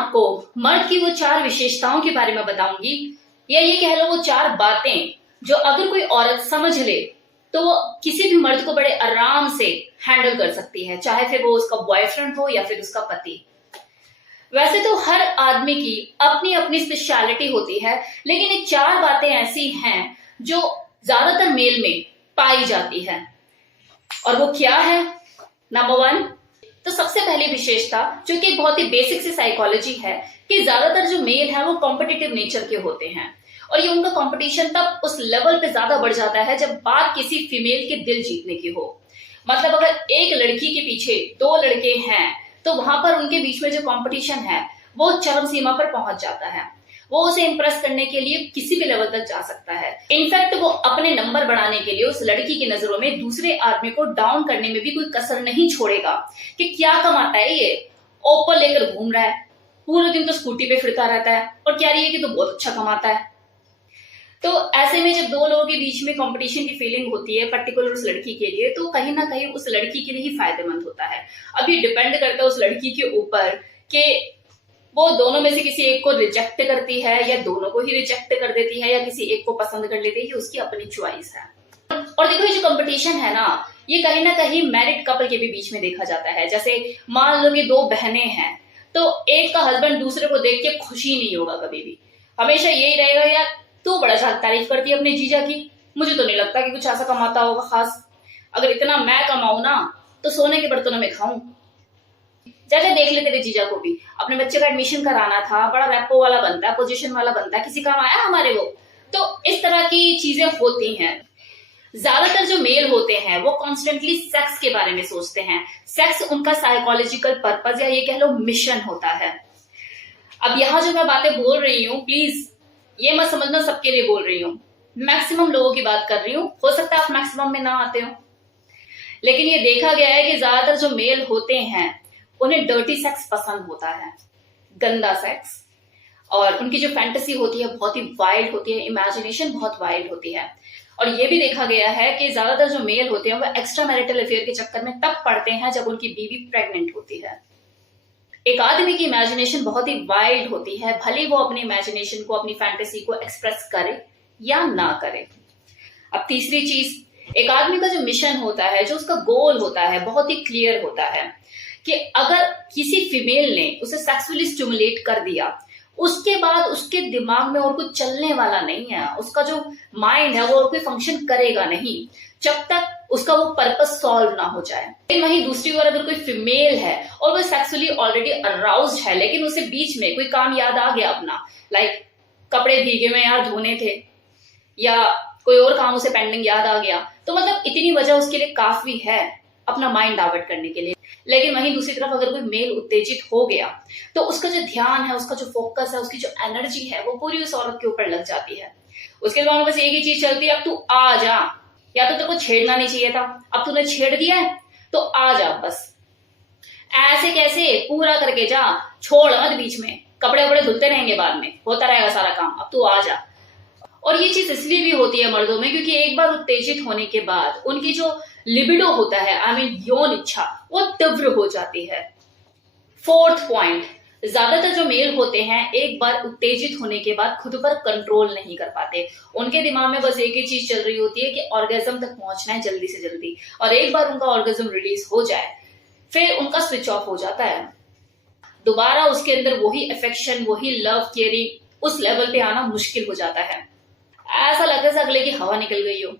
आपको मर्द की वो 4 विशेषताओं के बारे में बताऊंगी, या ये कह लो वो 4 बातें जो अगर कोई औरत समझ ले तो वो किसी भी मर्द को बड़े आराम से हैंडल कर सकती है, चाहे फिर वो उसका बॉयफ्रेंड हो या फिर उसका पति। वैसे तो हर आदमी की अपनी अपनी स्पेशलिटी होती है, लेकिन ये 4 बातें ऐसी हैं जो ज्यादातर मेल में पाई जाती है। और वो क्या है? नंबर 1, तो सबसे पहली विशेषता जो कि बहुत ही बेसिक सी साइकोलॉजी है कि ज्यादातर जो मेल है वो कॉम्पिटिटिव नेचर के होते हैं, और ये उनका कंपटीशन तब उस लेवल पे ज्यादा बढ़ जाता है जब बात किसी फीमेल के दिल जीतने की हो। मतलब अगर एक लड़की के पीछे 2 लड़के हैं तो वहां पर उनके बीच में जो कंपटीशन है वो चरम सीमा पर पहुंच जाता है। वो उसे इंप्रेस करने के लिए किसी भी लेवल तक जा सकता है। इनफैक्ट वो अपने नंबर बढ़ाने के लिए उस लड़की की नजरों में दूसरे आदमी को डाउन करने में भी कोई कसर नहीं छोड़ेगा कि क्या कमाता है ये, ओप्पो लेकर घूम रहा है, पूरे दिन तो स्कूटी पे फिरता रहता है, और क्या रही है कि तो बहुत अच्छा कमाता है। तो ऐसे में जब 2 लोगों के बीच में कंपटीशन की फीलिंग होती है पर्टिकुलर उस लड़की के लिए, तो कहीं ना कहीं उस लड़की के लिए ही फायदेमंद होता है। अब ये डिपेंड करता है उस लड़की के ऊपर कि वो दोनों में से किसी एक को रिजेक्ट करती है या दोनों को ही रिजेक्ट कर देती है या किसी एक को पसंद कर लेती है, ये उसकी अपनी चॉइस है। और देखो ये जो कंपटीशन है ना, ये कहीं ना कहीं मैरिड कपल के भी बीच में देखा जाता है। जैसे मान लो कि 2 बहनें हैं, तो एक का हस्बैंड दूसरे को देख के खुशी नहीं होगा कभी भी, हमेशा यही रहेगा यार तू बड़ा ज्यादा तारीफ करती है अपने जीजा की, मुझे तो नहीं लगता कि कुछ ऐसा कमाता होगा खास, अगर इतना मैं कमाऊं ना तो सोने के बर्तनों में खाऊं। जैसे देख लेते थे जीजा को भी, अपने बच्चे का एडमिशन कराना था, बड़ा रैपो वाला बनता है, पोजीशन वाला बनता है, किसी काम आया हमारे वो। तो इस तरह की चीजें होती हैं। ज्यादातर जो मेल होते हैं वो कॉन्स्टेंटली सेक्स के बारे में सोचते हैं। सेक्स उनका साइकोलॉजिकल पर्पज या ये कह लो मिशन होता है। अब यहाँ जो मैं बातें बोल रही हूँ, प्लीज ये मत समझना सबके लिए बोल रही हूँ, मैक्सिमम लोगों की बात कर रही हूँ, हो सकता है आप मैक्सिमम में ना आते हो, लेकिन ये देखा गया है कि ज्यादातर जो मेल होते हैं उन्हें डर्टी सेक्स पसंद होता है, गंदा सेक्स, और उनकी जो फैंटेसी होती है बहुत ही वाइल्ड होती है, इमेजिनेशन बहुत वाइल्ड होती है। और ये भी देखा गया है कि ज्यादातर जो मेल होते हैं वो एक्स्ट्रा मैरिटल अफेयर के चक्कर में तब पड़ते हैं जब उनकी बीवी प्रेग्नेंट होती है। एक आदमी की इमेजिनेशन बहुत ही वाइल्ड होती है, भले वो अपनी इमेजिनेशन को, अपनी फैंटेसी को एक्सप्रेस करे या ना करे। अब तीसरी चीज, एक आदमी का जो मिशन होता है, जो उसका गोल होता है, बहुत ही क्लियर होता है कि अगर किसी फीमेल ने उसे सेक्सुअली स्टिमुलेट कर दिया, उसके बाद उसके दिमाग में और कुछ चलने वाला नहीं है, उसका जो माइंड है वो और कोई फंक्शन करेगा नहीं जब तक उसका वो पर्पस सॉल्व ना हो जाए। लेकिन वहीं दूसरी ओर अगर कोई फीमेल है और वो सेक्सुअली ऑलरेडी अराउज्ड है, लेकिन उसे बीच में कोई काम याद आ गया अपना, लाइक कपड़े भीगे में यार धोने थे, या कोई और काम उसे पेंडिंग याद आ गया, तो मतलब इतनी वजह उसके लिए काफी है अपना माइंड डाइवर्ट करने के लिए। लेकिन वहीं दूसरी तरफ अगर कोई मेल उत्तेजित हो गया तो उसका जो ध्यान है, उसका जो फोकस है, उसकी जो एनर्जी है वो पूरी उस औरत के ऊपर लग जाती है। उसके बाद बस एक ही चीज चलती है, अब तू आ जा, या तो तेरे को छेड़ना नहीं चाहिए था, अब तूने छेड़ दिया है तो आ जा, बस ऐसे कैसे पूरा करके जा, छोड़ मत बीच में, कपड़े वपड़े धुलते रहेंगे बाद में, होता रहेगा सारा काम, अब तू आ जा। और ये चीज इसलिए भी होती है मर्दों में क्योंकि एक बार उत्तेजित होने के बाद उनकी जो लिबिडो होता है, आई मीन यौन इच्छा, वो तीव्र हो जाती है। 4th पॉइंट, ज्यादातर जो मेल होते हैं एक बार उत्तेजित होने के बाद खुद पर कंट्रोल नहीं कर पाते। उनके दिमाग में बस एक ही चीज चल रही होती है कि ऑर्गेज्म तक पहुंचना है जल्दी से जल्दी, और एक बार उनका ऑर्गेज्म रिलीज हो जाए फिर उनका स्विच ऑफ हो जाता है। दोबारा उसके अंदर वही अफेक्शन, वही लव, केयरिंग उस लेवल पे आना मुश्किल हो जाता है। ऐसा लगता है अगले की हवा निकल गई हो।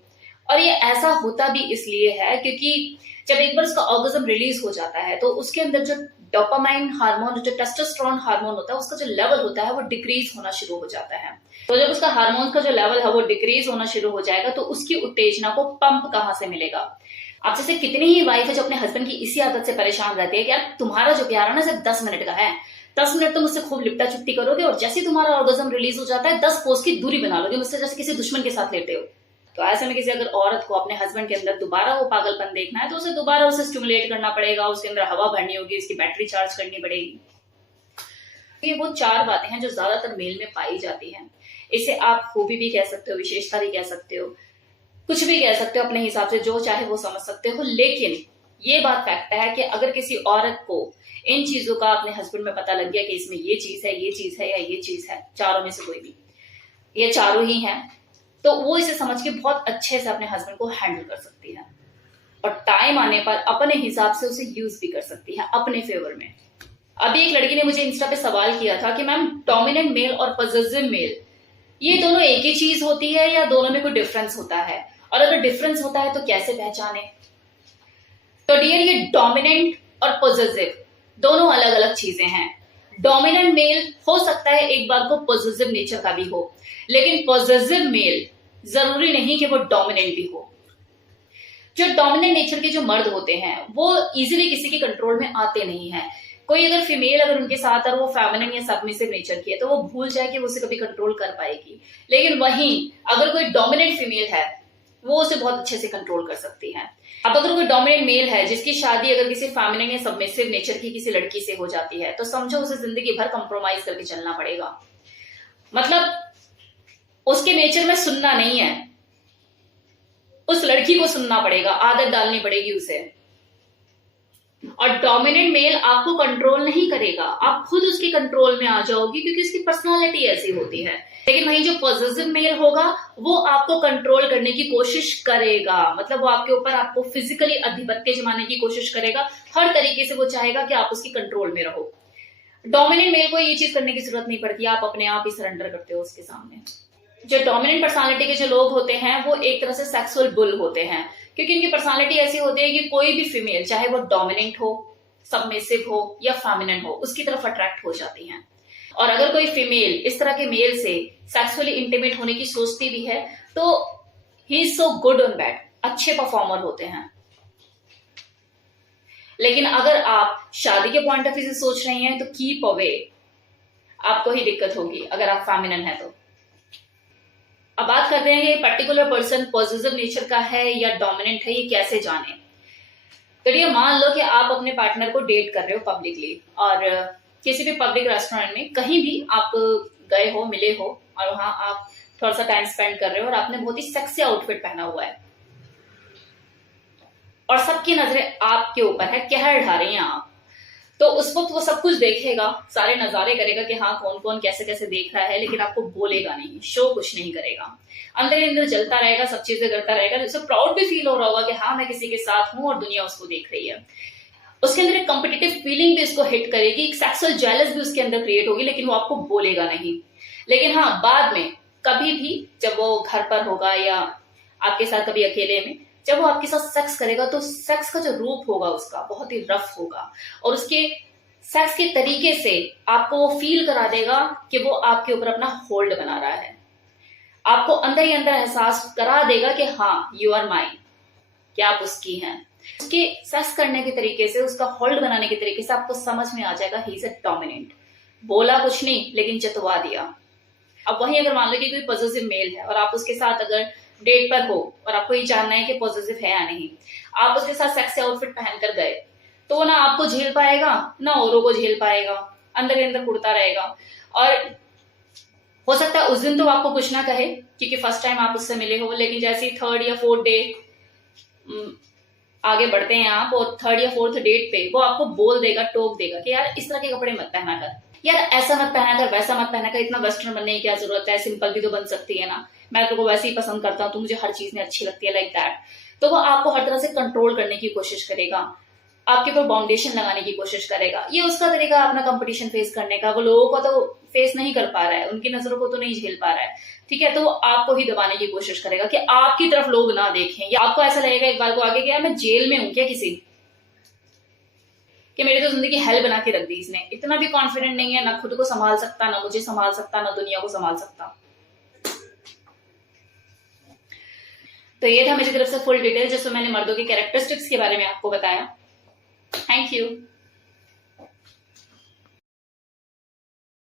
और ये ऐसा होता भी इसलिए है क्योंकि जब एक बार उसका ऑर्गेज्म रिलीज हो जाता है तो उसके अंदर जो डोपामाइन हार्मोन, जो टेस्टोस्टेरोन हार्मोन होता है, उसका जो लेवल होता है वो डिक्रीज होना शुरू हो जाता है। तो जब उसका हार्मोन का जो लेवल है वो डिक्रीज होना शुरू हो जाएगा तो उसकी उत्तेजना को पंप कहाँ से मिलेगा। अब जैसे कितनी ही वाइफ है जो अपने हस्बैंड की इसी आदत से परेशान रहती है कि यार तुम्हारा जो प्यार है ना सिर्फ 10 मिनट का है, 10 मिनट तो मुझसे खूब लिपटा चुपटी करोगे और जैसे तुम्हारा ऑर्गेज्म रिलीज हो जाता है 10 कोस की दूरी बना लोगे मुझसे, जैसे किसी दुश्मन के साथ लेते हो। तो ऐसे में किसी अगर औरत को अपने हस्बैंड के अंदर दोबारा वो पागलपन देखना है तो उसे दोबारा उसे स्टिमुलेट करना पड़ेगा, उसके अंदर हवा भरनी होगी, उसकी बैटरी चार्ज करनी पड़ेगी। ये वो 4 बातें हैं जो ज्यादातर मेल में पाई जाती हैं। इसे आप खूबी भी कह सकते हो, विशेषता भी कह सकते हो, कुछ भी कह सकते हो, अपने हिसाब से जो चाहे वो समझ सकते हो। लेकिन ये बात फैक्ट है कि अगर किसी औरत को इन चीजों का अपने हस्बैंड में पता लग गया कि इसमें ये चीज है, ये चीज है या ये चीज है, चारों में से कोई भी, ये चारों ही हैं, तो वो इसे समझ के बहुत अच्छे से अपने हस्बैंड को हैंडल कर सकती है और टाइम आने पर अपने हिसाब से उसे यूज भी कर सकती है अपने फेवर में। अभी एक लड़की ने मुझे इंस्टा पे सवाल किया था कि मैम डोमिनेंट मेल और पॉसेसिव मेल ये दोनों एक ही चीज होती है या दोनों में कोई डिफरेंस होता है, और अगर डिफरेंस होता है तो कैसे पहचाने। तो डियर, ये डोमिनेंट और पॉसेसिव दोनों अलग अलग चीजें हैं। डोमिनेंट मेल हो सकता है एक बार को पॉसेसिव नेचर का भी हो, लेकिन पॉसेसिव मेल जरूरी नहीं कि वो डोमिनेंट भी हो। जो डोमिनेंट नेचर के जो मर्द होते हैं वो इजीली किसी के कंट्रोल में आते नहीं हैं। कोई अगर फीमेल अगर उनके साथ और वो फेमिनिन या सबमिसिव नेचर की है तो वो भूल जाए कि वो उसे कभी कंट्रोल कर पाएगी, लेकिन वहीं अगर कोई डोमिनेंट फीमेल है वो उसे बहुत अच्छे से कंट्रोल कर सकती है। अब अगर कोई डोमिनेंट मेल है जिसकी शादी अगर किसी फेमिनिन या सबमिसिव नेचर की किसी लड़की से हो जाती है तो समझो उसे जिंदगी भर कंप्रोमाइज करके चलना पड़ेगा। मतलब उसके नेचर में सुनना नहीं है, उस लड़की को सुनना पड़ेगा, आदत डालनी पड़ेगी उसे। और डोमिनेंट मेल आपको कंट्रोल नहीं करेगा, आप खुद उसके कंट्रोल में आ जाओगी क्योंकि उसकी पर्सनालिटी ऐसी होती है। लेकिन वही जो पॉसेसिव मेल होगा वो आपको कंट्रोल करने की कोशिश करेगा, मतलब वो आपके ऊपर आपको फिजिकली आधिपत्य जमाने की कोशिश करेगा, हर तरीके से वो चाहेगा कि आप उसकी कंट्रोल में रहो। डोमिनेंट मेल को ये चीज करने की जरूरत नहीं पड़ती, आप अपने आप ही सरेंडर करते हो उसके सामने। जो डोमिनेंट पर्सनालिटी के जो लोग होते हैं वो एक तरह से सेक्सुअल बुल होते हैं, क्योंकि इनकी पर्सनालिटी ऐसी होती है कि कोई भी फीमेल चाहे वो डोमिनेंट हो, सबमिसिव हो या फेमिनिन हो उसकी तरफ अट्रैक्ट हो जाती हैं। और अगर कोई फीमेल इस तरह के मेल से सेक्सुअली इंटीमेट होने की सोचती भी है तो he is so good on that, अच्छे परफॉर्मर होते हैं। लेकिन अगर आप शादी के पॉइंट ऑफ व्यू से सोच रही हैं तो कीप अवे, आपको ही दिक्कत होगी अगर आप फेमिनिन है तो। अब बात करते हैं कि पर्टिकुलर पर्सन पॉजिटिव नेचर का है या डोमिनेंट है, ये कैसे जाने। तो ये मान लो कि आप अपने पार्टनर को डेट कर रहे हो पब्लिकली और किसी भी पब्लिक रेस्टोरेंट में कहीं भी आप गए हो, मिले हो और वहां आप थोड़ा सा टाइम स्पेंड कर रहे हो और आपने बहुत ही सेक्सी आउटफिट पहना हुआ है और सबकी नजरें आपके ऊपर है, कहर ढा रही हैं आप, तो उस वक्त वो सब कुछ देखेगा, सारे नजारे करेगा कि हाँ कौन कौन कैसे कैसे देख रहा है, लेकिन आपको बोलेगा नहीं, शो कुछ नहीं करेगा, अंदर अंदर जलता रहेगा, सब चीजें करता रहेगा, उसे प्राउड भी फील हो रहा होगा कि हाँ मैं किसी के साथ हूँ और दुनिया उसको देख रही है। उसके अंदर एक कॉम्पिटिटिव फीलिंग भी इसको हिट करेगी, एक सेक्सुअल जेलस भी उसके अंदर क्रिएट होगी, लेकिन वो आपको बोलेगा नहीं। लेकिन हाँ बाद में कभी भी जब वो घर पर होगा या आपके साथ कभी अकेले में जब वो आपके साथ सेक्स करेगा तो सेक्स का जो रूप होगा उसका बहुत ही रफ होगा और उसके सेक्स के तरीके से आपको वो फील करा देगा कि वो आपके ऊपर अपना होल्ड बना रहा है, आपको अंदर ही अंदर एहसास करा देगा कि हाँ यू आर माइन, कि आप उसकी हैं। उसके सेक्स करने के तरीके से, उसका होल्ड बनाने के तरीके से आपको समझ में आ जाएगा ही इज अ डोमिनेंट। बोला कुछ नहीं लेकिन जतवा दिया। अब वही अगर मान लो कि कोई पॉजिटिव मेल है और आप उसके साथ अगर डेट पर हो और आपको ये जानना है कि पॉजिटिव है या नहीं, आप उसके साथ सेक्सी आउटफिट पहनकर गए तो वो ना आपको झेल पाएगा ना औरों को झेल पाएगा, अंदर ही अंदर उड़ता रहेगा। और हो सकता है उस दिन तो आपको कुछ ना कहे क्योंकि फर्स्ट टाइम आप उससे मिले हो, लेकिन जैसे ही थर्ड या फोर्थ डे आगे बढ़ते हैं आप और थर्ड या फोर्थ डेट पे वो आपको बोल देगा, टोक देगा कि यार इस तरह के कपड़े मत पहना कर, यार ऐसा मत पहना कर, वैसा मत पहना कर, इतना वेस्टर्न बनने की क्या जरूरत है, सिंपल भी तो बन सकती है ना, मैं तो वैसे ही पसंद करता हूँ, तो मुझे हर चीज में अच्छी लगती है, लाइक दैट। तो वो आपको हर तरह से कंट्रोल करने की कोशिश करेगा, आपके ऊपर बाउंडेशन लगाने की कोशिश करेगा। ये उसका तरीका है अपना कंपटीशन फेस करने का। वो लोगों को तो फेस नहीं कर पा रहा है, उनकी नजरों को तो नहीं झेल पा रहा है, ठीक है, तो वो आपको ही दबाने की कोशिश करेगा कि आपकी तरफ लोग ना देखें, या आपको ऐसा लगेगा एक बार को आगे कि यार मैं जेल में हूं क्या किसी, कि मेरी तो जिंदगी हेल बना के रख दी इसने, इतना भी कॉन्फिडेंट नहीं है, ना खुद को संभाल सकता, ना मुझे संभाल सकता, ना दुनिया को संभाल सकता। तो ये था मेरी तरफ से फुल डिटेल जिसमें मैंने मर्दों के कैरेक्टरिस्टिक्स के बारे में आपको बताया। Thank you.